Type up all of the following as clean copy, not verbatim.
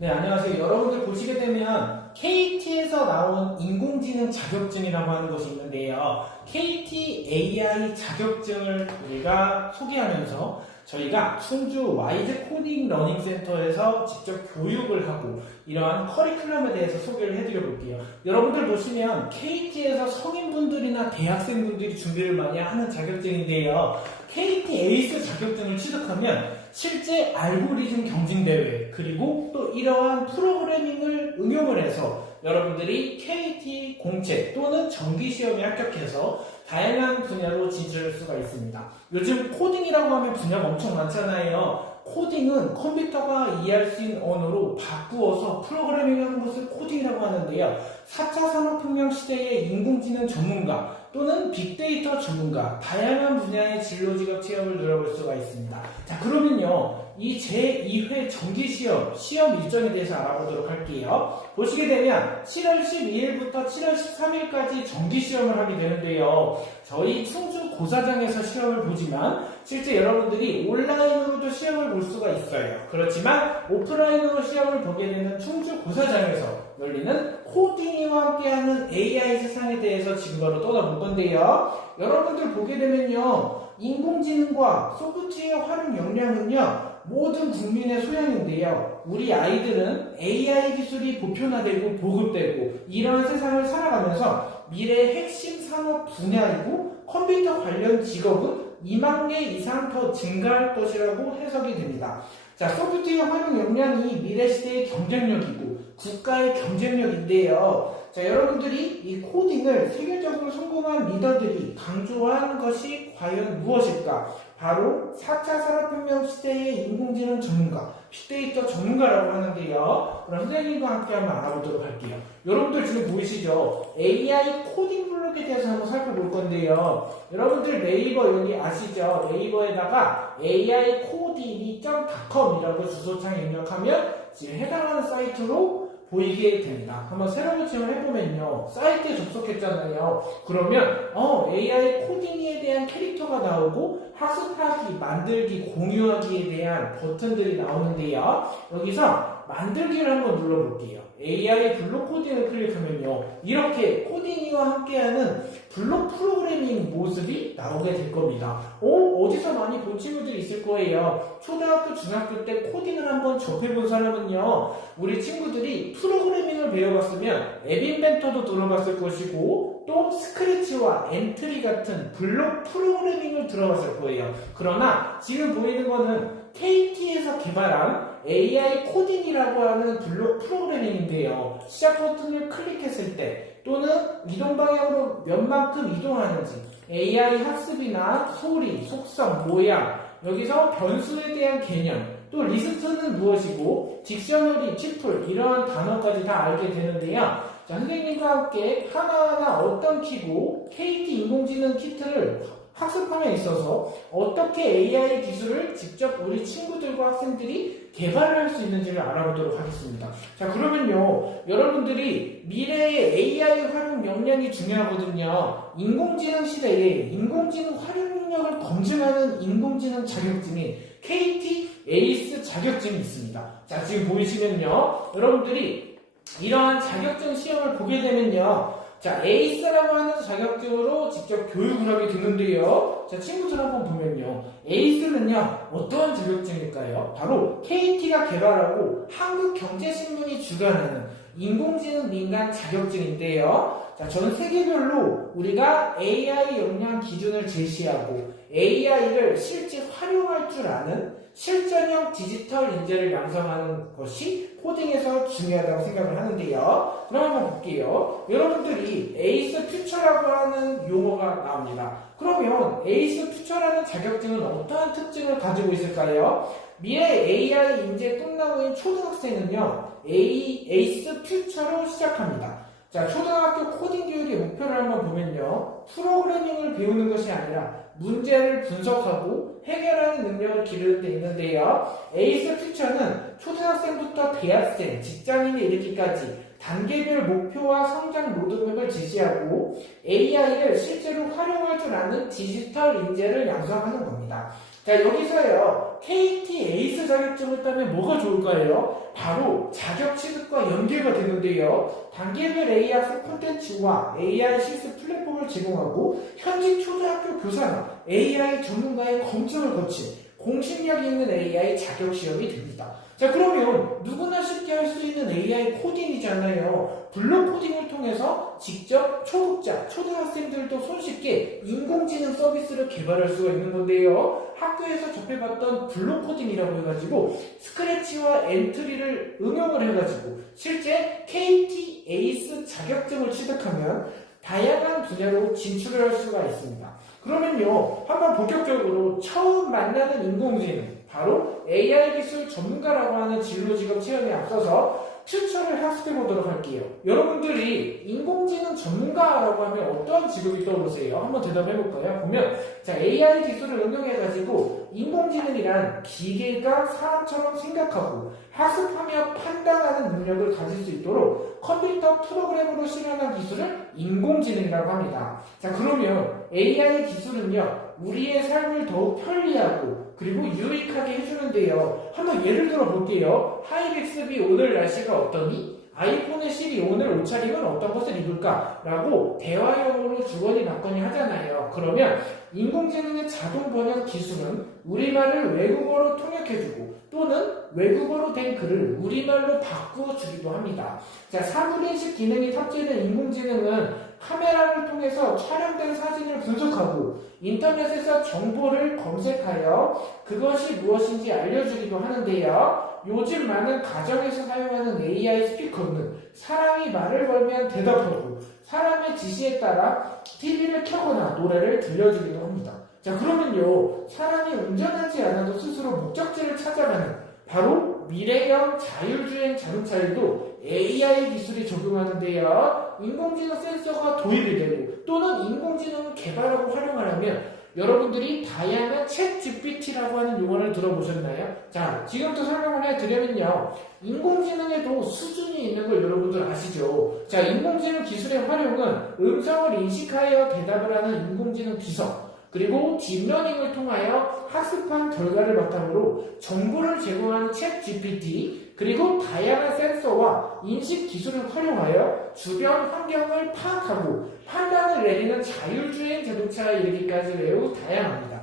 네, 안녕하세요. 여러분들 보시게 되면 KT에서 나온 인공지능 자격증이라고 하는 것이 있는데요. KT AI 자격증을 우리가 소개하면서 저희가 충주 와이즈 코딩 러닝 센터에서 직접 교육을 하고 이러한 커리큘럼에 대해서 소개를 해드려 볼게요. 여러분들 보시면 KT에서 성인분들이나 대학생분들이 준비를 많이 하는 자격증인데요. KT 에이스 자격증을 취득하면 실제 알고리즘 경진대회 그리고 또 이러한 프로그래밍을 응용을 해서 여러분들이 KT 공채 또는 정기시험에 합격해서 다양한 분야로 진출할 수가 있습니다. 요즘 코딩이라고 하면 분야가 엄청 많잖아요. 코딩은 컴퓨터가 이해할 수 있는 언어로 바꾸어서 프로그래밍하는 것을 코딩이라고 하는데요. 4차 산업혁명 시대의 인공지능 전문가 또는 빅데이터 전문가 다양한 분야의 진로직업 체험을 누려볼 수가 있습니다. 자, 그러면요 이 제2회 정기시험 시험 일정에 대해서 알아보도록 할게요. 보시게 되면 7월 12일부터 7월 13일까지 정기시험을 하게 되는데요. 저희 충주 고사장에서 시험을 보지만 실제 여러분들이 온라인으로도 시험을 볼 수가 있어요. 그렇지만 오프라인으로 시험을 보게 되는 충주 고사장에서 열리는 코딩이와 함께하는 AI 세상에 대해서 지금 바로 떠나볼 건데요. 여러분들 보게 되면요 인공지능과 소프트웨어 활용 역량은요 모든 국민의 소양인데요. 우리 아이들은 AI 기술이 보편화되고 보급되고 이런 세상을 살아가면서 미래의 핵심 산업 분야이고 컴퓨터 관련 직업은 2만 개 이상 더 증가할 것이라고 해석이 됩니다. 자, 소프트웨어 활용 역량이 미래 시대의 경쟁력이고 국가의 경쟁력인데요. 자, 여러분들이 이 코딩을 세계적으로 성공한 리더들이 강조한 것이 과연 무엇일까? 바로 4차 산업혁명 시대의 인공지능 전문가, 빅데이터 전문가라고 하는데요. 그럼 선생님과 함께 한번 알아보도록 할게요. 여러분들 지금 보이시죠? AI 코딩 블록에 대해서 한번 살펴볼 건데요. 여러분들 네이버 여기 아시죠? 네이버에다가 aikodini.com이라고 주소창에 입력하면 지금 해당하는 사이트로 보이게 됩니다. 한번 새로운 체험을 해보면요. 사이트에 접속했잖아요. 그러면 AI 코딩에 대한 캐릭터가 나오고 학습하기, 만들기, 공유하기에 대한 버튼들이 나오는데요. 여기서 만들기를 한번 눌러볼게요. AI 블록 코딩을 클릭하면요. 이렇게 코딩이와 함께하는 블록 프로그래밍 모습이 나오게 될 겁니다. 어디서 많이 본 친구들이 있을 거예요. 초등학교, 중학교 때 코딩을 한번 접해본 사람은요. 우리 친구들이 프로그래밍을 배워봤으면 앱 인벤터도 들어봤을 것이고 또 스크래치와 엔트리 같은 블록 프로그래밍을 들어봤을 거예요. 그러나 지금 보이는 거는 KT에서 개발한 AI 코딩이라고 하는 블록 프로그래밍인데요. 시작 버튼을 클릭했을 때 또는 이동 방향으로 몇 만큼 이동하는지 AI 학습이나 소리, 속성, 모양 여기서 변수에 대한 개념 또 리스트는 무엇이고 딕셔너리, 튜플 이러한 단어까지 다 알게 되는데요. 자, 선생님과 함께 하나하나 어떤 키고 KT 인공지능 키트를 학습함에 있어서 어떻게 AI 기술을 직접 우리 친구들과 학생들이 개발할 수 있는지를 알아보도록 하겠습니다. 자, 그러면요 여러분들이 미래의 AI 활용 역량이 중요하거든요. 인공지능 시대에 인공지능 활용력을 검증하는 인공지능 자격증인 KT 에이스 자격증이 있습니다. 자, 지금 보이시면요 여러분들이 이러한 자격증 시험을 보게 되면요 자, 에이스라고 하는 자격증으로 직접 교육을 하게 되는데요. 자, 친구들 한번 보면요. 에이스는요, 어떠한 자격증일까요? 바로 KT가 개발하고 한국경제신문이 주관하는 인공지능 민간 자격증인데요. 자, 전 세계별로 우리가 AI 역량 기준을 제시하고 AI를 실제 활용할 줄 아는 실전형 디지털 인재를 양성하는 것이 코딩에서 중요하다고 생각을 하는데요. 그럼 한번 볼게요. 여러분들이 에이스 퓨처라고 하는 용어가 나옵니다. 그러면 에이스 퓨처라는 자격증은 어떠한 특징을 가지고 있을까요? 미래 AI 인재 꿈나무인 초등학생은요, 에이스 퓨처로 시작합니다. 자, 초등학교 코딩 교육의 목표를 한번 보면요. 프로그래밍을 배우는 것이 아니라 문제를 분석하고 해결하는 능력을 기르는 데 있는데요. 에이스 퓨처는 초등학생부터 대학생, 직장인에 이르기까지 단계별 목표와 성장 로드맵을 제시하고 AI를 실제로 활용할 줄 아는 디지털 인재를 양성하는 겁니다. 자, 여기서요, KT 에이스 자격증을 따면 뭐가 좋을까요? 바로 자격 취득과 연계가 되는데요. 단계별 AI 학습 콘텐츠와 AI 실습 플랫폼을 제공하고 현직 초등학교 교사나 AI 전문가의 검증을 거친 공신력 있는 AI 자격 시험이 됩니다. 자, 그러면 누구나 쉽게 할 수 있는 AI 코딩이잖아요. 블록 코딩을 통해서 직접 초급자, 초등학생들도 손쉽게 인공지능 서비스를 개발할 수가 있는 건데요. 학교에서 접해봤던 블록 코딩이라고 해가지고 스크래치와 엔트리를 응용을 해가지고 실제 KT 에이스 자격증을 취득하면 다양한 분야로 진출을 할 수가 있습니다. 그러면요, 한번 본격적으로 처음 만나는 인공지능, 바로 AI 기술 전문가라고 하는 진로 직업 체험에 앞서서 퓨처를 학습해 보도록 할게요. 여러분들이 인공지능 전문가라고 하면 어떠한 직업이 떠오르세요? 한번 대답해 볼까요? 보면 자, AI 기술을 응용해가지고 인공지능이란 기계가 사람처럼 생각하고 학습하며 판단하는 능력을 가질 수 있도록 컴퓨터 프로그램으로 실현한 기술을 인공지능이라고 합니다. 자, 그러면 AI 기술은요, 우리의 삶을 더욱 편리하고 그리고 유익하게 해주는데요. 한번 예를 들어 볼게요. 하이빅스비 오늘 날씨가 어떠니? 아이폰의 시리 오늘 옷차림은 어떤 것을 입을까? 라고 대화형으로 주거니 받거니 하잖아요. 그러면 인공지능의 자동 번역 기술은 우리말을 외국어로 통역해주고 또는 외국어로 된 글을 우리말로 바꾸어주기도 합니다. 자, 사물인식 기능이 탑재된 인공지능은 카메라를 통해서 촬영된 사진을 분석하고 인터넷에서 정보를 검색하여 그것이 무엇인지 알려주기도 하는데요. 요즘 많은 가정에서 사용하는 AI 스피커는 사람이 말을 걸면 대답하고 사람의 지시에 따라 TV를 켜거나 노래를 들려주기도 합니다. 자, 그러면요, 사람이 운전하지 않아도 스스로 목적지를 찾아가는 바로 미래형 자율주행 자동차에도 AI 기술이 적용하는데요. 인공지능 센서가 도입이 되고 또는 인공지능을 개발하고 활용을 하면 여러분들이 다양한 챗 GPT라고 하는 용어를 들어보셨나요? 자, 지금부터 설명을 해드리면요. 인공지능에도 수준이 있는 걸 여러분들 아시죠? 자, 인공지능 기술의 활용은 음성을 인식하여 대답을 하는 인공지능 비서 그리고 딥러닝을 통하여 학습한 결과를 바탕으로 정보를 제공하는 챗 GPT 그리고 다양한 센서와 인식 기술을 활용하여 주변 환경을 파악하고 판단을 내리는 자율주행 자동차에 이르기까지 매우 다양합니다.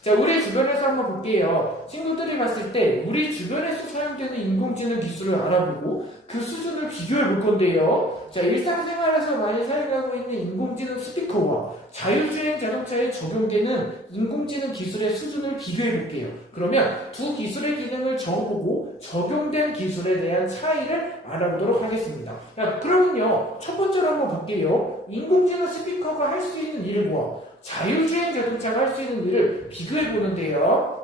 자, 우리 주변에서 한번 볼게요. 친구들이 봤을 때 우리 주변에서 사용되는 인공지능 기술을 알아보고 그 수준을 비교해 볼 건데요. 자, 일상생활에서 많이 사용하고 있는 인공지능 스피커와 자율주행 자동차에 적용되는 인공지능 기술의 수준을 비교해 볼게요. 그러면 두 기술의 기능을 정보고 적용된 기술에 대한 차이를 알아보도록 하겠습니다. 자, 그러면요, 첫 번째로 한번 볼게요. 인공지능 스피커가 할 수 있는 일과 자율주행 자동차가 할 수 있는 일을 비교해 보는데요.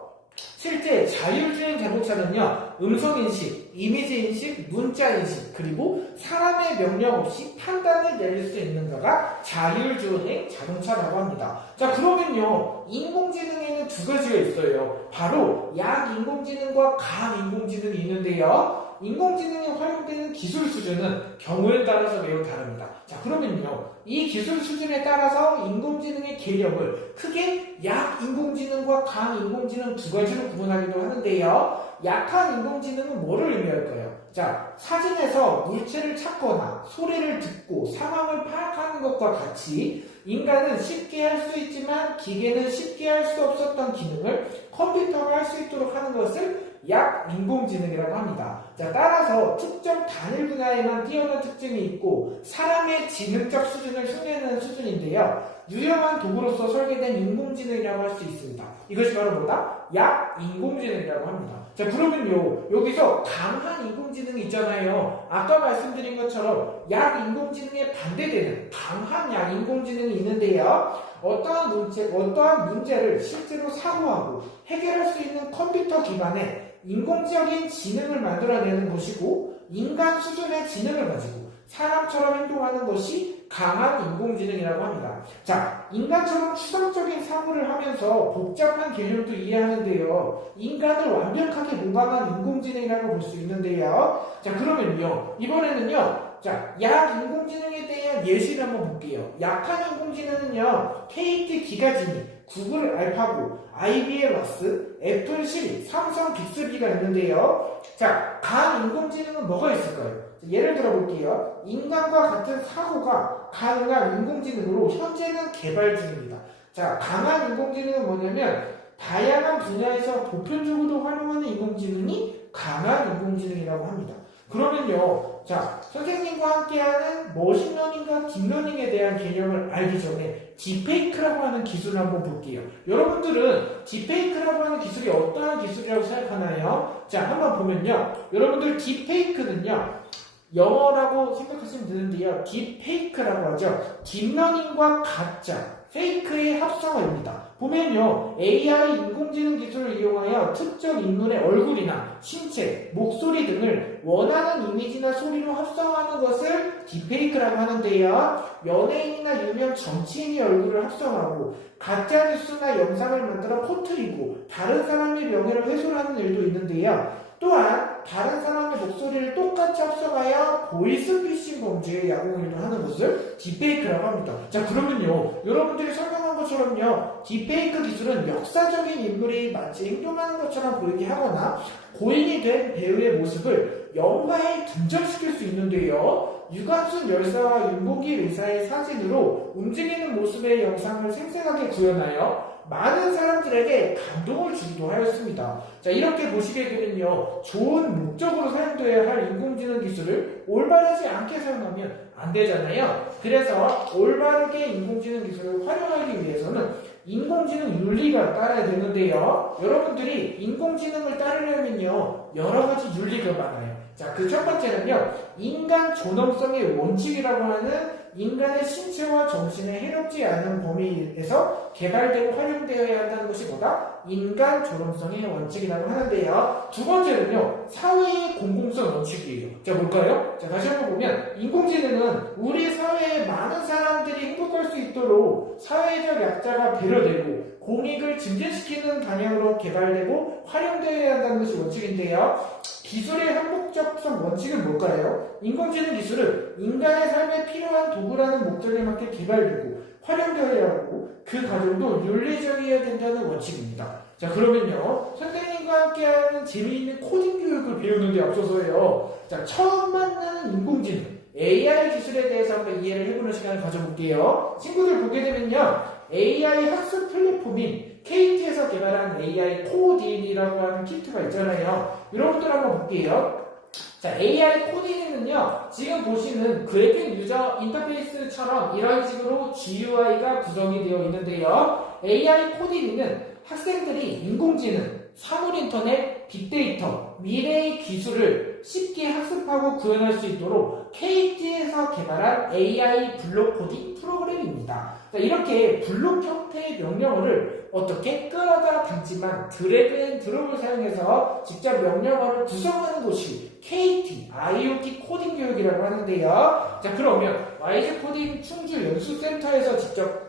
실제 자율주행 자동차는요, 음성인식, 이미지인식, 문자인식, 그리고 사람의 명령 없이 판단을 내릴 수 있는 거가 자율주행 자동차라고 합니다. 자, 그러면요, 인공지능에는 두 가지가 있어요. 바로 약인공지능과 강인공지능이 있는데요. 인공지능에 활용되는 기술 수준은 경우에 따라서 매우 다릅니다. 자, 그러면요, 이 기술 수준에 따라서 인공지능의 개념을 크게 약인공지능과 강인공지능 두 가지로 구분하기도 하는데요. 약한 인공지능은 뭐를 의미할까요? 자, 사진에서 물체를 찾거나 소리를 듣고 상황을 파악하는 것과 같이 인간은 쉽게 할 수 있지만 기계는 쉽게 할 수 없었던 기능을 컴퓨터가 할 수 있도록 하는 것을 약인공지능이라고 합니다. 자, 따라서 특정 단일 분야에만 뛰어난 특징이 있고 사람의 지능적 수준을 흉내내는 수준인데요. 유용한 도구로서 설계된 인공지능이라고 할 수 있습니다. 이것이 바로 뭐다? 약인공지능이라고 합니다. 자, 그러면요, 여기서 강한 인공지능이 있잖아요. 아까 말씀드린 것처럼 약인공지능에 반대되는 강한 약인공지능이 있는데요. 어떠한 문제를 실제로 사고하고 해결할 수 있는 컴퓨터 기반의 인공적인 지능을 만들어내는 것이고 인간 수준의 지능을 가지고 사람처럼 행동하는 것이 강한 인공지능이라고 합니다. 자, 인간처럼 추상적인 사고를 하면서 복잡한 개념도 이해하는데요. 인간을 완벽하게 모방한 인공지능이라고 볼 수 있는데요. 자, 그러면요, 이번에는요, 자, 약인공지능에 대한 대한 예시를 한번 볼게요. 약한 인공지능은요, KT 기가진이, 구글 알파고, IBM 왁스, 애플 시리, 삼성 빅스비가 있는데요. 자, 강한 인공지능은 뭐가 있을까요? 예를 들어 볼게요. 인간과 같은 사고가 가능한 인공지능으로 현재는 개발 중입니다. 자, 강한 인공지능은 뭐냐면 다양한 분야에서 보편적으로 활용하는 인공지능이 강한 인공지능이라고 합니다. 그러면요, 자, 선생님과 함께하는 머신러닝과 딥러닝에 대한 개념을 알기 전에 딥페이크라고 하는 기술을 한번 볼게요. 여러분들은 딥페이크라고 하는 기술이 어떠한 기술이라고 생각하나요? 자, 한번 보면요. 여러분들 딥페이크는요, 영어라고 생각하시면 되는데요. 딥페이크라고 하죠. 딥러닝과 가짜, 페이크의 합성어입니다. 보면요, AI 인공지능 기술을 이용하여 특정 인물의 얼굴이나 신체, 목소리 등을 원하는 이미지나 소리로 합성하는 것을 딥페이크라고 하는데요. 연예인이나 유명 정치인의 얼굴을 합성하고 가짜뉴스나 영상을 만들어 퍼뜨리고 다른 사람의 명예를 훼손하는 일도 있는데요. 또한 다른 사람의 목소리를 똑같이 합성하여 보이스피싱 범죄에 야동일도 하는 것을 딥페이크라고 합니다. 자, 그러면요, 여러분들이 설명한 것처럼요, 딥페이크 기술은 역사적인 인물이 마치 행동하는 것처럼 보이게 하거나 고인이 된 배우의 모습을 영화에 등장시킬 수 있는데요. 유관순 열사와 윤복일 의사의 사진으로 움직이는 모습의 영상을 생생하게 구현하여 많은 사람들에게 감동을 주기도 하였습니다. 자, 이렇게 보시게 되면요, 좋은 목적으로 사용되어야 할 인공지능 기술을 올바르지 않게 사용하면 안 되잖아요. 그래서 올바르게 인공지능 기술을 활용하기 위해서는 인공지능 윤리가 따라야 되는데요. 여러분들이 인공지능을 따르려면요, 여러 가지 윤리가 많아요. 자, 그 첫 번째는요, 인간 존엄성의 원칙이라고 하는 인간의 신체와 정신에 해롭지 않은 범위에서 개발되고 활용되어야 한다는 것이 뭐다? 인간 존엄성의 원칙이라고 하는데요. 두 번째는요, 사회의 공공성 원칙이에요. 자, 뭘까요? 자, 다시 한번 보면 인공지능은 우리 사회의 많은 사람들이 행복할 수 있도록 사회적 약자가 배려되고 공익을 증진시키는 방향으로 개발되고 활용되어야 한다는 것이 원칙인데요. 기술의 항목적성 원칙은 뭘까요? 인공지능 기술은 인간의 삶에 필요한 도구라는 목적에 맞게 개발되고 활용되어야 하고 그 과정도 윤리적이어야 된다는 원칙입니다. 자, 그러면요, 선생님과 함께하는 재미있는 코딩 교육을 배우는 데 앞서서요, 자, 처음 만나는 인공지능 AI 기술에 대해서 한번 이해를 해보는 시간을 가져볼게요. 친구들 보게 되면요, AI 학습 플랫폼인 KT에서 개발한 AI 코딩이라고 하는 키트가 있잖아요. 여러분들 한번 볼게요. 자, AI 코딩은요, 지금 보시는 그래픽 유저 인터페이스처럼 이런 식으로 GUI가 구성이 되어 있는데요. AI 코딩은 학생들이 인공지능, 사물인터넷, 빅데이터, 미래의 기술을 쉽게 학습하고 구현할 수 있도록 KT에서 개발한 AI 블록 코딩 프로그램입니다. 자, 이렇게 블록 형태의 명령어를 어떻게 끌어다 담지만 드래그 앤 드롭을 사용해서 직접 명령어를 구성하는 것이 KT, IoT 코딩 교육이라고 하는데요. 자, 그러면 YG 코딩 충주 연수센터에서 직접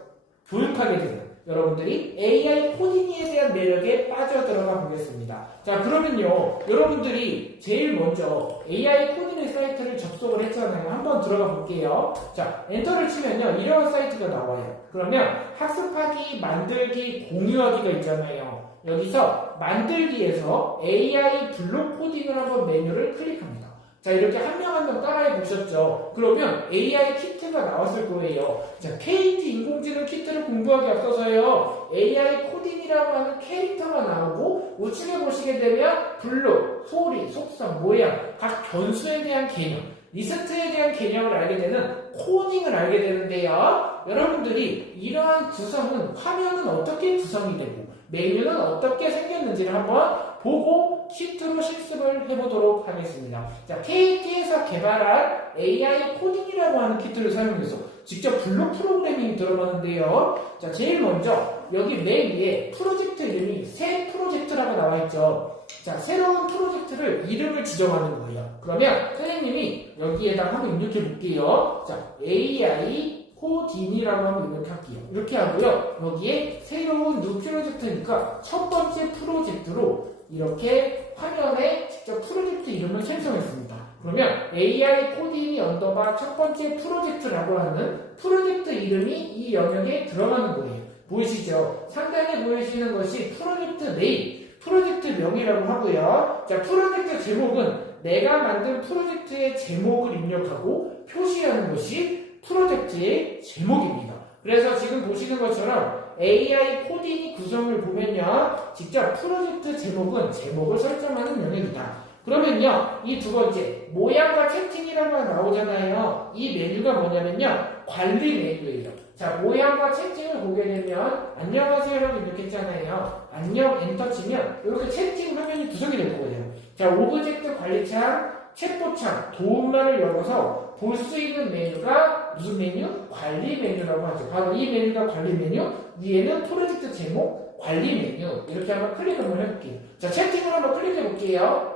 교육하게 되는 여러분들이 AI 코딩에 대한 매력에 빠져들어가 보겠습니다. 자, 그러면요, 여러분들이 제일 먼저 AI 코딩의 사이트를 접속을 했잖아요. 한번 들어가 볼게요. 자, 엔터를 치면요, 이런 사이트가 나와요. 그러면 학습하기, 만들기, 공유하기가 있잖아요. 여기서 만들기에서 AI 블록 코딩을 한번 메뉴를 클릭합니다. 자, 이렇게 한 명 한 명 따라해 보셨죠? 그러면 AI 키트가 나왔을 거예요. 자, KT 인공지능 키트를 공부하기 앞서서요, AI 코딩이라고 하는 캐릭터가 나오고 우측에 보시게 되면 블록, 소리, 속성, 모양, 각 변수에 대한 개념, 리스트에 대한 개념을 알게 되는 코딩을 알게 되는데요. 여러분들이 이러한 구성은, 화면은 어떻게 구성이 되고 메뉴는 어떻게 생겼는지를 한번 보고 키트로 실습을 해보도록 하겠습니다. 자, KT에서 개발한 AI 코딩이라고 하는 키트를 사용해서 직접 블록 프로그래밍이 들어가는데요. 자, 제일 먼저 여기 맨 위에 프로젝트 이름이 새 프로젝트라고 나와있죠. 자, 새로운 프로젝트를 이름을 지정하는 거예요. 그러면 선생님이 여기에다가 한번 입력해 볼게요. 자, AI 코딩이라고 한번 입력할게요. 이렇게 하고요. 여기에 새로운 뉴 프로젝트니까 첫 번째 프로젝트로 이렇게 화면에 직접 프로젝트 이름을 생성했습니다. 그러면 AI 코딩이 언더바 첫 번째 프로젝트라고 하는 프로젝트 이름이 이 영역에 들어가는 거예요. 보이시죠? 상단에 보이시는 것이 프로젝트 네임, 프로젝트 명이라고 하고요. 자, 프로젝트 제목은 내가 만든 프로젝트의 제목을 입력하고 표시하는 것이 프로젝트의 제목입니다. 그래서 지금 보시는 것처럼 AI 코딩이 구성을 보면요. 직접 프로젝트 제목은 제목을 설정하는 영역이다. 그러면요. 이 두 번째, 모양과 채팅이라고 나오잖아요. 이 메뉴가 뭐냐면요. 관리 메뉴예요. 자, 모양과 채팅을 보게 되면 안녕하세요라고 입력했잖아요. 안녕 엔터 치면 이렇게 채팅 화면이 구성이 될 거예요. 자, 오브젝트 관리창, 챗봇창, 도움말을 열어서 볼 수 있는 메뉴가 무슨 메뉴? 관리 메뉴라고 하죠. 바로 이 메뉴가 관리 메뉴, 위에는 프로젝트 제목, 관리 메뉴. 이렇게 한번 클릭 한번 해볼게요. 자, 채팅을 한번 클릭해 볼게요.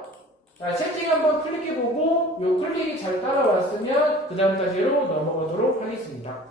자, 채팅 한번 클릭해보고 요 클릭이 잘 따라왔으면 그 다음까지로 넘어가도록 하겠습니다.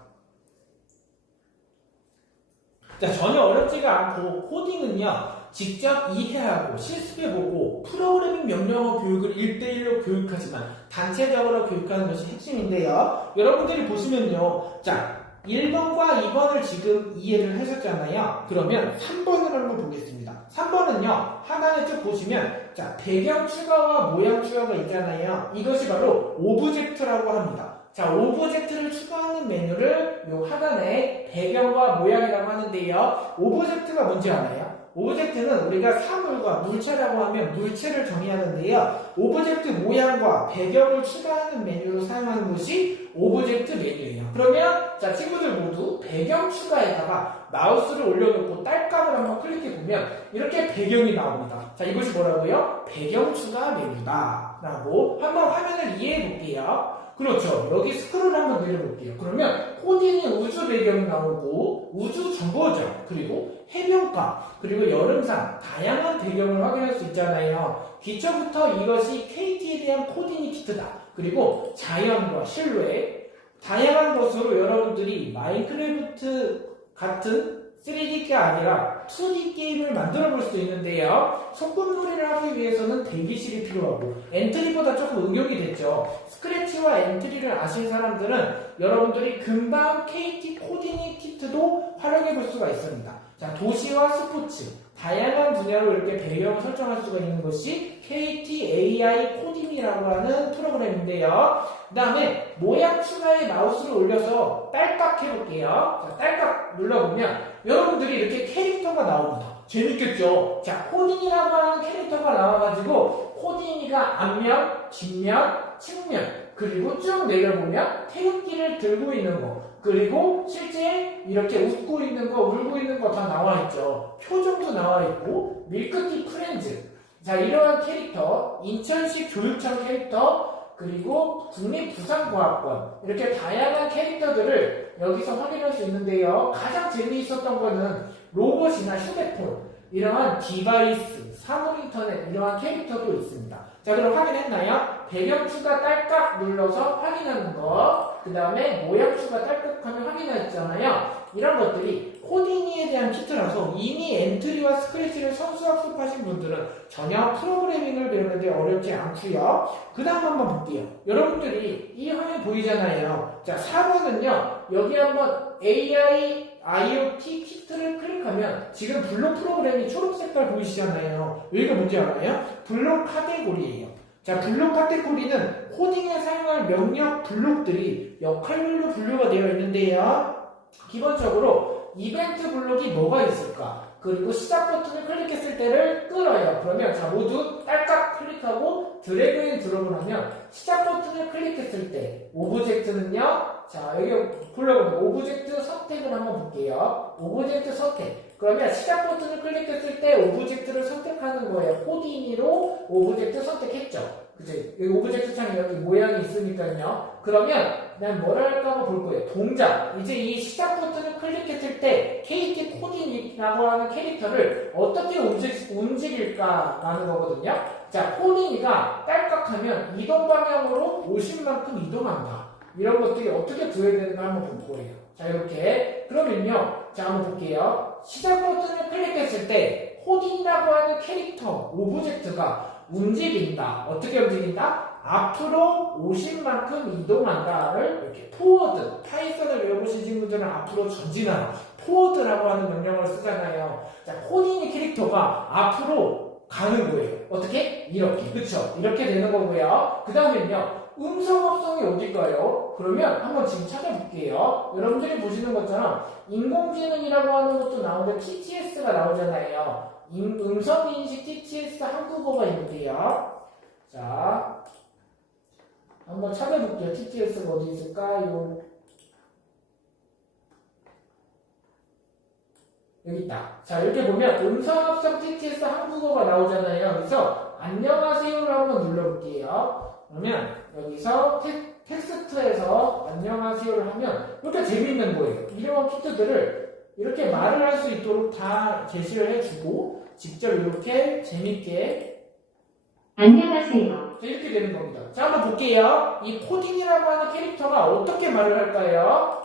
자, 전혀 어렵지가 않고 코딩은요 직접 이해하고 실습해보고 프로그래밍 명령어 교육을 1대1로 교육하지만 단체적으로 교육하는 것이 핵심인데요. 여러분들이 보시면요, 자 1번과 2번을 지금 이해를 하셨잖아요. 그러면 3번을 한번 보겠습니다. 3번은요 하단에 쭉 보시면 자 배경 추가와 모양 추가가 있잖아요. 이것이 바로 오브젝트라고 합니다. 자, 오브젝트를 추가하는 메뉴를 요 하단에 배경과 모양이라고 하는데요. 오브젝트가 뭔지 알아요? 오브젝트는 우리가 사물과 물체라고 하면 물체를 정의하는데요. 오브젝트 모양과 배경을 추가하는 메뉴로 사용하는 것이 오브젝트 메뉴예요. 그러면 자 친구들 모두 배경 추가에다가 마우스를 올려놓고 딸깍을 한번 클릭해보면 이렇게 배경이 나옵니다. 자, 이것이 뭐라고요? 배경 추가 메뉴다 라고 한번 화면을 이해해볼게요. 그렇죠. 여기 스크롤을 한번 내려볼게요. 그러면 코딩이 우주 배경이 나오고 우주 정거장 그리고 해변가 그리고 여름산 다양한 배경을 확인할 수 있잖아요. 기초부터 이것이 KT에 대한 코딩이 키트다. 그리고 자연과 실루엣 다양한 것으로 여러분들이 마인크래프트 같은 3D가 아니라 2D 게임을 만들어 볼 수 있는데요. 소꿉놀이를 하기 위해서는 대기실이 필요하고 엔트리보다 조금 응용이 됐죠. 스크래치와 엔트리를 아신 사람들은 여러분들이 금방 KT 코딩 키트도 활용해 볼 수가 있습니다. 자, 도시와 스포츠 다양한 분야로 이렇게 배경을 설정할 수가 있는 것이 KT AI 코딩이라고 하는 프로그램인데요. 그 다음에 모양 추가에 마우스를 올려서 딸깍 해볼게요. 자, 딸깍 눌러보면 여러분들이 이렇게 캐릭터가 나옵니다. 재밌겠죠? 자, 코딩이라고 하는 캐릭터가 나와가지고 코딩이가 앞면, 뒷면, 측면 그리고 쭉 내려보면 태극기를 들고 있는 거 그리고 실제 이렇게 웃고 있는 거, 울고 있는 거 다 나와있죠. 표정도 나와있고 밀크티 프렌즈 자, 이러한 캐릭터 인천시 교육청 캐릭터 그리고 국립부산과학관 이렇게 다양한 캐릭터들을 여기서 확인할 수 있는데요. 가장 재미있었던 거는 로봇이나 휴대폰 이러한 디바이스, 사물인터넷 이러한 캐릭터도 있습니다. 자, 그럼 확인했나요? 배경 추가 딸깍 눌러서 확인하는 거 그 다음에 모양 추가 딸깍하면 확인했잖아요. 이런 것들이 코딩에 대한 키트라서 이미 엔트리와 스크래치를 선수 학습하신 분들은 전혀 프로그래밍을 배우는데 어렵지 않고요. 그 다음 한번 볼게요. 여러분들이 이 화면 보이잖아요. 자, 4번은요. 여기 한번 AI IoT 키트를 클릭하면 지금 블록 프로그램이 초록색깔 보이시잖아요. 여기가 뭔지 알아요? 블록 카테고리예요. 자, 블록 카테고리는 코딩에 사용할 명령 블록들이 역할별로 분류가 되어 있는데요. 기본적으로 이벤트 블록이 뭐가 있을까? 그리고 시작 버튼을 클릭했을 때를 끌어요. 그러면 자 모두 딸깍 클릭하고 드래그 앤 드롭을 하면 시작 버튼을 클릭했을 때 오브젝트는요. 자 여기 불러보면 오브젝트 선택을 한번 볼게요. 오브젝트 선택. 그러면 시작 버튼을 클릭했을 때 오브젝트를 선택하는 거예요. 코딩으로 오브젝트 선택했죠. 그치? 여기 오브젝트 창에 여기 모양이 있으니까요. 그러면 난 뭐라 할까 한번 볼 거예요. 동작. 이제 이 시작 버튼을 클릭했을 때 KT 코딩이라고 하는 캐릭터를 어떻게 움직일까라는 거거든요. 자, 코딩이가 딸깍하면 이동 방향으로 오신 만큼 이동한다. 이런 것들이 어떻게 구현되는가 한번 볼 거예요. 자, 이렇게. 그러면요. 자, 한번 볼게요. 시작 버튼을 클릭했을 때 코딩이라고 하는 캐릭터, 오브젝트가 움직인다. 어떻게 움직인다? 앞으로 50만큼 이동한다를 이렇게 포워드, 파이썬을 외워보신 친구들은 앞으로 전진하라, 포워드라고 하는 명령어를 쓰잖아요. 자, 코딩의 캐릭터가 앞으로 가는 거예요. 어떻게? 이렇게. 그쵸? 이렇게 되는 거고요. 그 다음엔요. 음성합성이 어딜까요? 그러면 한번 지금 찾아볼게요. 여러분들이 보시는 것처럼 인공지능이라고 하는 것도 나오는데 TTS가 나오잖아요. 음성인식 TTS 한국어가 있는데요. 자, 한번 찾아볼게요. TTS가 어디 있을까요? 여기 있다. 자, 이렇게 보면 음성합성 TTS 한국어가 나오잖아요. 그래서 안녕하세요를 한번 눌러볼게요. 그러면 여기서 텍스트에서 안녕하세요를 하면 이렇게 재밌는 거예요. 이런 키트들을 이렇게 말을 할 수 있도록 다 제시를 해주고 직접 이렇게 재밌게 안녕하세요. 이렇게 되는 겁니다. 자, 한번 볼게요. 이 코딩이라고 하는 캐릭터가 어떻게 말을 할까요?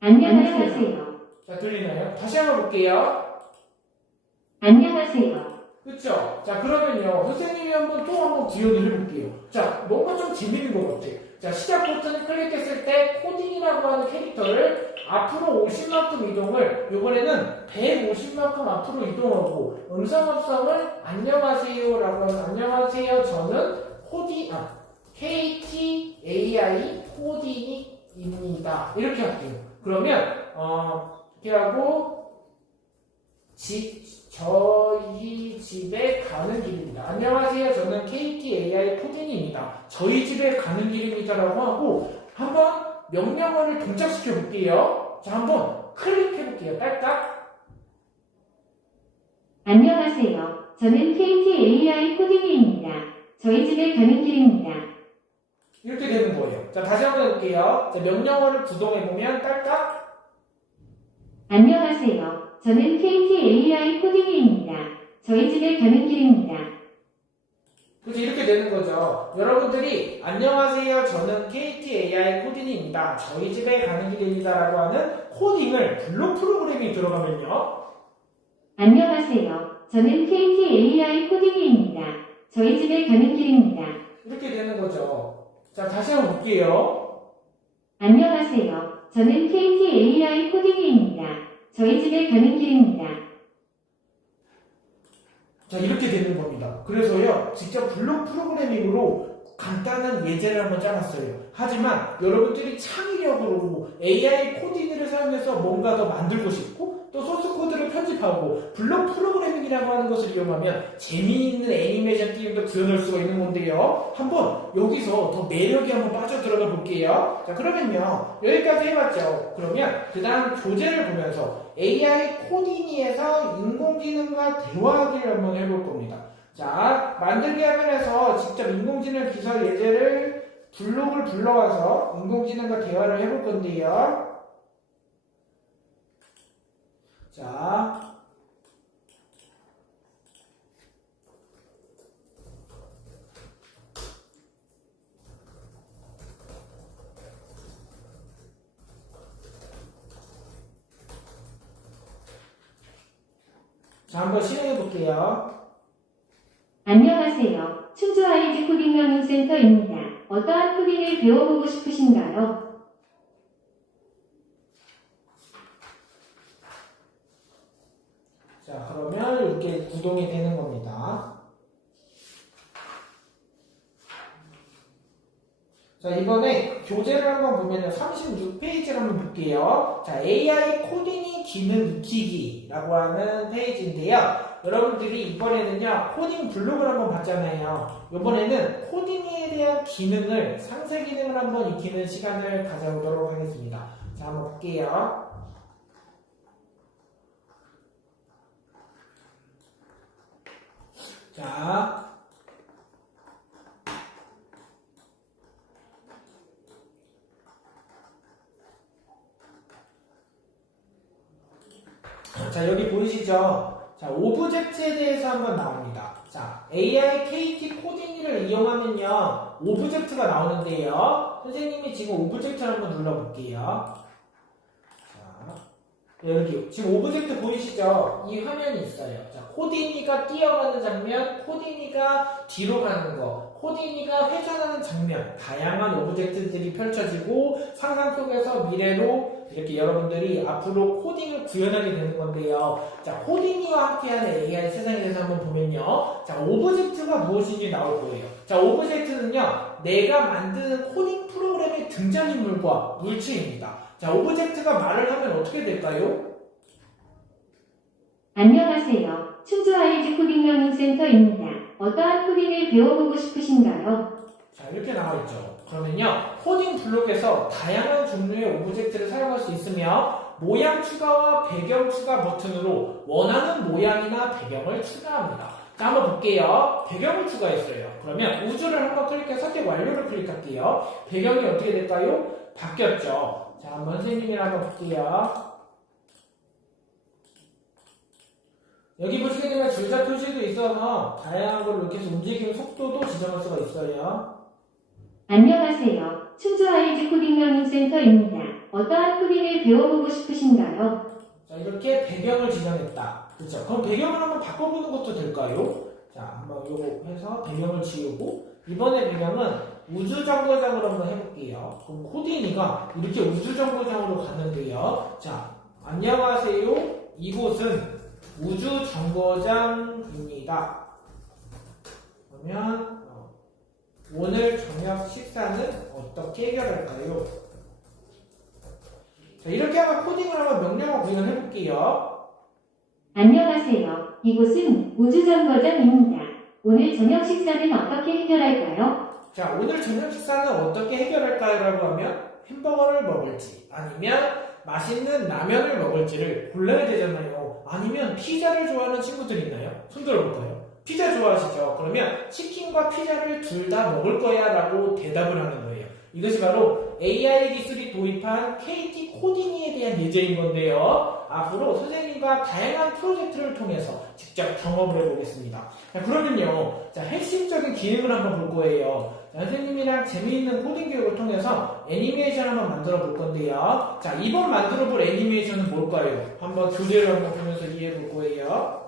안녕하세요. 자, 들리나요? 다시 한번 볼게요. 안녕하세요. 그쵸? 자, 그러면요. 선생님이 한번 기억을 해볼게요. 자, 뭔가 좀 재밌는 것 같아. 자, 시작 버튼을 클릭했을 때 코딩이라고 하는 캐릭터를 앞으로 50만큼 이동을, 이번에는 150만큼 앞으로 이동하고, 음성합성을 안녕하세요라고 하는, 안녕하세요. 저는 KT AI 코딩입니다. 이렇게 할게요. 그러면, 이렇게 하고, 저희 집에 가는 길입니다. 안녕하세요. 저는 KTAI 코딩입니다. 저희 집에 가는 길입니다라고 하고 한번 명령어를 동작시켜 볼게요. 자, 한번 클릭해 볼게요. 딸깍. 안녕하세요. 저는 KTAI 코딩이입니다. 저희 집에 가는 길입니다. 이렇게 되는 거예요. 자, 다시 한번 해볼게요. 자, 명령어를 구동해 보면 딸깍. 안녕하세요. 저는 KTAI 코딩이입니다. 저희 집에 가는 길입니다. 그렇죠. 이렇게 되는 거죠. 여러분들이 안녕하세요. 저는 KTAI 코딩입니다. 저희 집에 가는 길입니다. 라고 하는 코딩을 블록 프로그램이 들어가면요. 안녕하세요. 저는 KTAI 코딩이입니다. 저희 집에 가는 길입니다. 이렇게 되는 거죠. 자, 다시 한번 볼게요. 안녕하세요. 저는 KTAI 코딩이입니다. 저희 집에 가는 길입니다. 자, 이렇게 되는 겁니다. 그래서요, 직접 블록 프로그래밍으로 간단한 예제를 한번 짜놨어요. 하지만 여러분들이 창의력으로 AI 코딩을 사용해서 뭔가 더 만들고 싶고 또 소스 코드를 편집하고 블록 프로그래밍이라고 하는 것을 이용하면 재미있는 애니메이션 게임도 구현할 수가 있는 건데요. 한번 여기서 더 매력이 한번 빠져들어가 볼게요. 자, 그러면요, 여기까지 해봤죠. 그러면 그 다음 교재를 보면서 AI 코딩에서 인공지능과 대화하기를 한번 해볼 겁니다. 자, 만들기 화면에서 직접 인공지능 기사 예제를 블록을 불러와서 인공지능과 대화를 해볼 건데요. 자, 한번 실행해 볼게요. 안녕하세요. 충주 아이즈 코딩 러닝센터입니다. 어떠한 코딩을 배워보고 싶으신가요? 자, 그러면 이렇게 구동이 되는 겁니다. 자, 이번에 교재를 한번 보면요. 36페이지를 한번 볼게요. 자, AI 코딩이 기능 익히기라고 하는 페이지인데요. 여러분들이 이번에는요, 코딩 블록을 한번 봤잖아요. 이번에는 코딩에 대한 기능을, 상세 기능을 한번 익히는 시간을 가져보도록 하겠습니다. 자, 한번 볼게요. 자, 여기 보이시죠? 자, 오브젝트에 대해서 한번 나옵니다. 자, AI KT 코딩을 이용하면요, 오브젝트가 나오는데요. 선생님이 지금 오브젝트를 한번 눌러볼게요. 자, 여기 지금 오브젝트 보이시죠? 이 화면이 있어요. 자, 코디니가 뛰어가는 장면, 코디니가 뒤로 가는 거, 코디니가 회전하는 장면, 다양한 오브젝트들이 펼쳐지고 상상 속에서 미래로 이렇게 여러분들이 앞으로 코딩을 구현하게 되는 건데요. 자, 코디니와 함께하는 AI 세상에 대해서 한번 보면요. 자, 오브젝트가 무엇인지 나올 거예요. 자, 오브젝트는요, 내가 만드는 코딩 프로그램의 등장인물과 물체입니다. 자, 오브젝트가 말을 하면 어떻게 될까요? 안녕하세요. 충주 아이즈 코딩 러닝 센터입니다. 어떠한 코딩을 배워보고 싶으신가요? 자, 이렇게 나와 있죠. 그러면요, 코딩 블록에서 다양한 종류의 오브젝트를 사용할 수 있으며 모양 추가와 배경 추가 버튼으로 원하는 모양이나 배경을 추가합니다. 자, 한번 볼게요. 배경을 추가했어요. 그러면 우주를 한번 클릭해서 선택 완료를 클릭할게요. 배경이 어떻게 될까요? 바뀌었죠. 자, 한번 선생님이랑 한번 볼게요. 여기 보시게 되면 줄자 표시도 있어서 다양한 걸 이렇게 해서 움직이는 속도도 지정할 수가 있어요. 안녕하세요. 충주 아이즈 코딩 러닝 센터입니다. 어떠한 코딩을 배워보고 싶으신가요? 자, 이렇게 배경을 지정했다. 그렇죠? 그럼 배경을 한번 바꿔보는 것도 될까요? 자, 한번 요거 해서 배경을 지우고 이번에 배경은 우주정거장으로 한번 해볼게요. 그럼 코디니가 이렇게 우주정거장으로 가는데요. 자, 안녕하세요. 이곳은 우주정거장입니다. 그러면 오늘 저녁 식사는 어떻게 해결할까요? 자, 이렇게 한번 코딩을 한번 명령어 구현을 해볼게요. 안녕하세요. 이곳은 우주정거장입니다. 오늘 저녁 식사는 어떻게 해결할까요? 자, 오늘 저녁 식사는 어떻게 해결할까요? 라고 하면 햄버거를 먹을지 아니면 맛있는 라면을 먹을지를 골라야 되잖아요. 아니면 피자를 좋아하는 친구들 있나요? 손 들어볼까요? 피자 좋아하시죠? 그러면 치킨과 피자를 둘 다 먹을 거야 라고 대답을 하는 거예요. 이것이 바로 AI 기술이 도입한 KT 코디니에 대한 예제인 건데요. 앞으로 선생님과 다양한 프로젝트를 통해서 직접 경험을 해보겠습니다. 자, 그러면요. 자, 핵심적인 기능을 한번 볼 거예요. 자, 선생님이랑 재미있는 코딩 교육을 통해서 애니메이션 한번 만들어 볼 건데요. 자, 이번 만들어 볼 애니메이션은 뭘까요? 한번 교재를 한번 보면서 이해해 볼 거예요.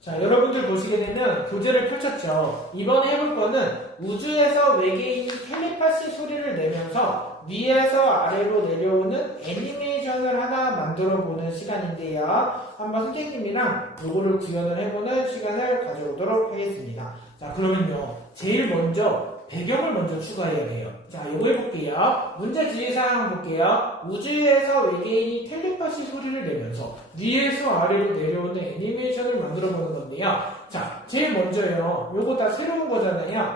자, 여러분들 보시게 되면 교재를 펼쳤죠. 이번에 해볼 거는 우주에서 외계인이 텔레파시 소리를 내면서 위에서 아래로 내려오는 애니메이션을 하나 만들어 보는 시간인데요. 한번 선생님이랑 요거를 구현을 해보는 시간을 가져오도록 하겠습니다. 자, 그러면요. 제일 먼저 배경을 먼저 추가해야 돼요. 자, 요거 해볼게요. 문제 주의사항 볼게요. 우주에서 외계인이 텔레파시 소리를 내면서 위에서 아래로 내려오는 애니메이션을 만들어 보는 건데요. 자, 제일 먼저요. 요거 다 새로운 거잖아요.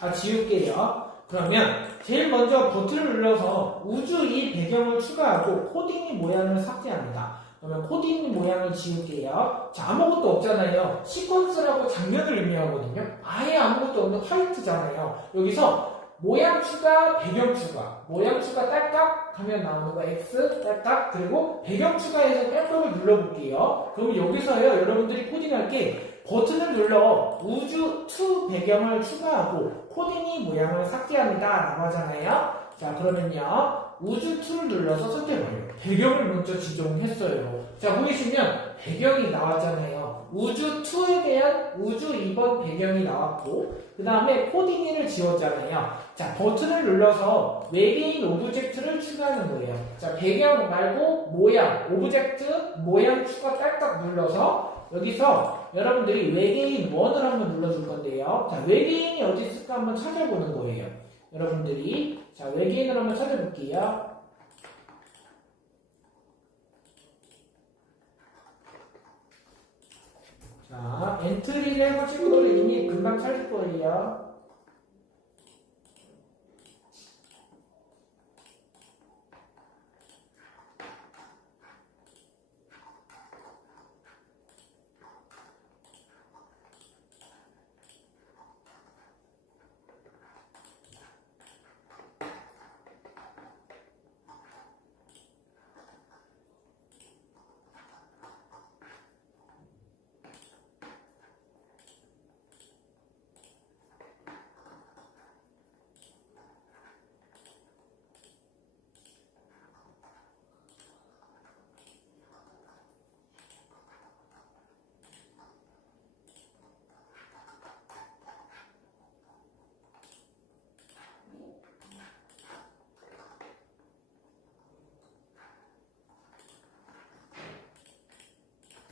다 지울게요. 그러면 제일 먼저 버튼을 눌러서 우주 이 배경을 추가하고 코디니 모양을 삭제합니다. 그러면 코디니 모양을 지울게요. 자, 아무것도 없잖아요. 시퀀스라고 장면을 의미하거든요. 아예 아무것도 없는 화이트잖아요. 여기서 모양 추가, 배경 추가. 모양 추가 딸깍 하면 나오는 거 X 딸깍, 그리고 배경 추가해서 깜빡을 눌러볼게요. 그러면 여기서요, 여러분들이 코딩할 게 버튼을 눌러 우주 2 배경을 추가하고 코디니 모양을 삭제합니다 라고 하잖아요. 자, 그러면요, 우주 2를 눌러서 선택 완료. 배경을 먼저 지정했어요. 자, 보시면 배경이 나왔잖아요. 우주 2에 대한 우주 2번 배경이 나왔고, 그 다음에 코디니를 지웠잖아요. 자, 버튼을 눌러서 외계인 오브젝트를 추가하는 거예요. 자, 배경 말고 모양, 오브젝트, 모양 추가 딸깍 눌러서 여기서 여러분들이 외계인 1을 한번 눌러줄 건데요. 자, 외계인이 어디 있을까 한번 찾아보는 거예요. 여러분들이. 자, 외계인을 한번 찾아볼게요. 자, 엔트리를 해본 친구들은 이미 금방 찾을 거예요.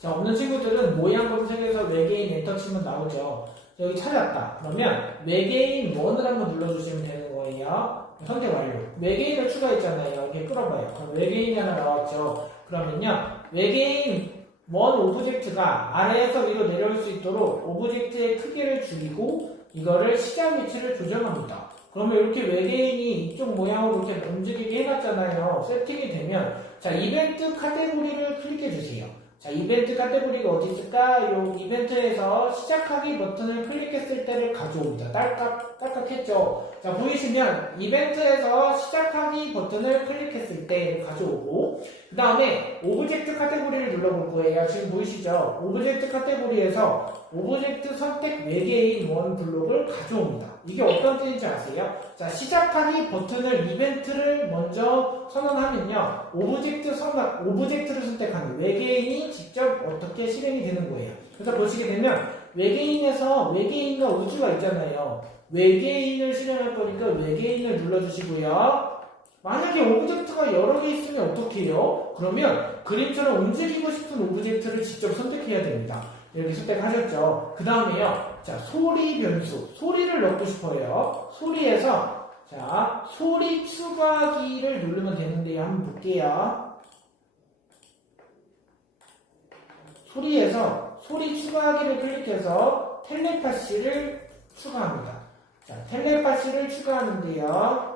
자, 없는 친구들은 모양 검색에서 외계인 엔터 치면 나오죠. 여기 찾았다. 그러면 외계인 1을 한번 눌러주시면 되는 거예요. 선택 완료. 외계인을 추가했잖아요. 이렇게 끌어봐요. 그럼 외계인이 하나 나왔죠. 그러면요, 외계인 1 오브젝트가 아래에서 위로 내려올 수 있도록 오브젝트의 크기를 줄이고 이거를 시작 위치를 조정합니다. 그러면 이렇게 외계인이 이쪽 모양으로 이렇게 움직이게 해놨잖아요. 세팅이 되면 자, 이벤트 카테고리를 클릭해주세요. 자, 이벤트 카테고리가 어디 있을까? 이 이벤트에서 시작하기 버튼을 클릭했을 때를 가져옵니다. 딸깍했죠? 자, 보이시면 이벤트에서 시작하기 버튼을 클릭했을 때를 가져오고 그 다음에 오브젝트 카테고리를 눌러볼 거예요. 지금 보이시죠? 오브젝트 카테고리에서 오브젝트 선택 외계인 1 블록을 가져옵니다. 이게 어떤 뜻인지 아세요? 자, 시작하기 버튼을 이벤트를 먼저 선언하면요. 오브젝트를 선택하는 외계인이 직접 어떻게 실행이 되는 거예요. 그래서 보시게 되면 외계인에서 외계인과 우주가 있잖아요. 외계인을 실행할 거니까 외계인을 눌러주시고요. 만약에 오브젝트가 여러 개 있으면 어떻게 해요? 그러면 그림처럼 움직이고 싶은 오브젝트를 직접 선택해야 됩니다. 이렇게 선택하셨죠. 그 다음에요. 자, 소리 변수. 소리를 넣고 싶어요. 소리에서, 자, 소리 추가하기를 누르면 되는데요. 한번 볼게요. 소리에서 소리 추가하기를 클릭해서 텔레파시를 추가합니다. 자, 텔레파시를 추가하는데요.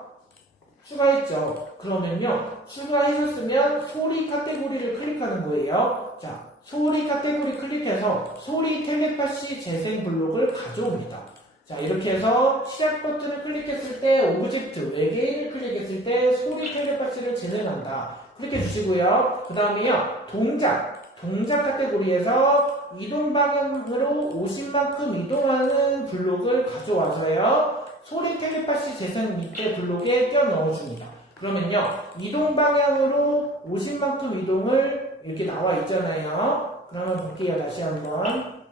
추가했죠. 그러면요. 추가해줬으면 소리 카테고리를 클릭하는 거예요. 자, 소리 카테고리 클릭해서 소리 텔레파시 재생 블록을 가져옵니다. 자, 이렇게 해서 시작 버튼을 클릭했을 때 오브젝트 외계인을 클릭했을 때 소리 텔레파시를 진행한다. 클릭해 주시고요. 그 다음에요. 동작 카테고리에서 이동 방향으로 50만큼 이동하는 블록을 가져와서요. 소리 텔레파시 재생 밑에 블록에 껴 넣어줍니다. 그러면요. 이동 방향으로 50만큼 이동을 이렇게 나와 있잖아요. 그러면 볼게요. 다시 한번.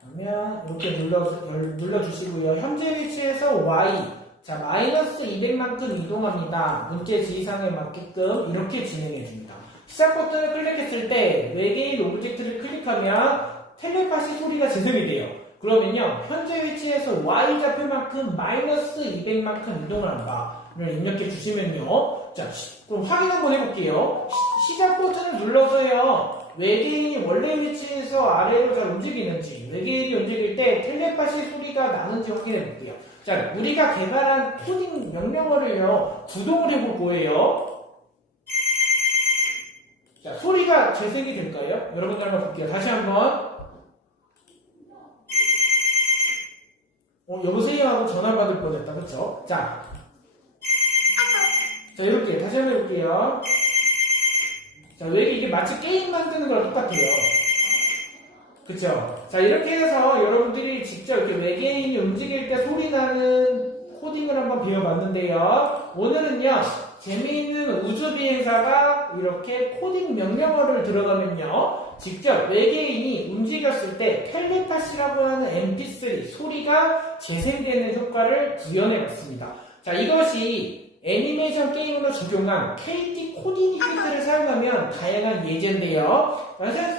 그러면 이렇게 눌러주시고요. 현재 위치에서 Y. 자, 마이너스 200만큼 이동합니다. 문제 지시사항에 맞게끔 이렇게 진행해줍니다. 시작 버튼을 클릭했을 때 외계인 오브젝트를 클릭하면 텔레파시 소리가 재생이 돼요. 그러면요. 현재 위치에서 Y 좌표만큼 마이너스 200만큼 이동을 한다. 를 입력해 주시면요. 자, 그럼 확인 한번 해볼게요. 시작 버튼을 눌러서요. 외계인이 원래 위치에서 아래로 잘 움직이는지, 외계인이 움직일 때 텔레파시 소리가 나는지 확인해 볼게요. 자, 우리가 개발한 코딩 명령어를요. 구동을 해볼 거예요. 자, 소리가 재생이 될까요? 여러분들 한번 볼게요. 다시 한번. 여보세요 하고 전화 받을 뻔했다. 그쵸? 자, 이렇게 다시 한번 해볼게요. 자, 왜 이게 마치 게임 만드는 거랑 똑같아요. 그쵸? 자, 이렇게 해서 여러분들이 직접 이렇게 외계인이 움직일 때 소리 나는 코딩을 한번 배워봤는데요. 오늘은요, 재미있는 우주비행사가 이렇게 코딩 명령어를 들어가면요, 직접 외계인이 움직였을 때 텔레파시라고 하는 MP3 소리가 재생되는 효과를 구현해봤습니다. 자, 이것이 애니메이션 게임으로 적용한 KT 코딩 키트를 사용하면 다양한 예제인데요.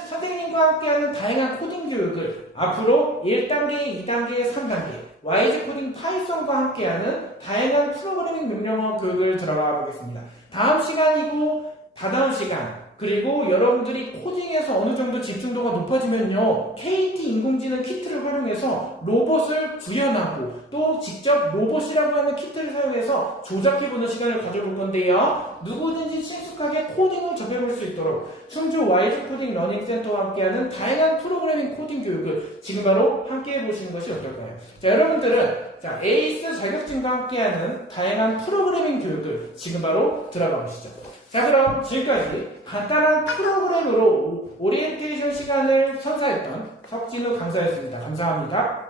선생님과 함께하는 다양한 코딩 교육을 앞으로 1단계, 2단계, 3단계 YG 코딩 파이썬과 함께하는 다양한 프로그래밍 명령어 교육을 들어가 보겠습니다. 다음 시간이고 다다음 시간 그리고 여러분들이 코딩에서 어느 정도 집중도가 높아지면요, KT 인공지능 키트를 활용해서 로봇을 구현하고 또 직접 로봇이라고 하는 키트를 사용해서 조작해보는 시간을 가져볼 건데요. 누구든지 친숙하게 코딩을 접해볼 수 있도록 충주 YG 코딩 러닝센터와 함께하는 다양한 프로그래밍 코딩 교육을 지금 바로 함께 해보시는 것이 어떨까요? 자, 여러분들은 에이스 자격증과 함께하는 다양한 프로그래밍 교육을 지금 바로 들어가 보시죠. 자, 그럼 지금까지 간단한 프로그램으로 오리엔테이션 시간을 선사했던 석진우 강사였습니다. 감사합니다.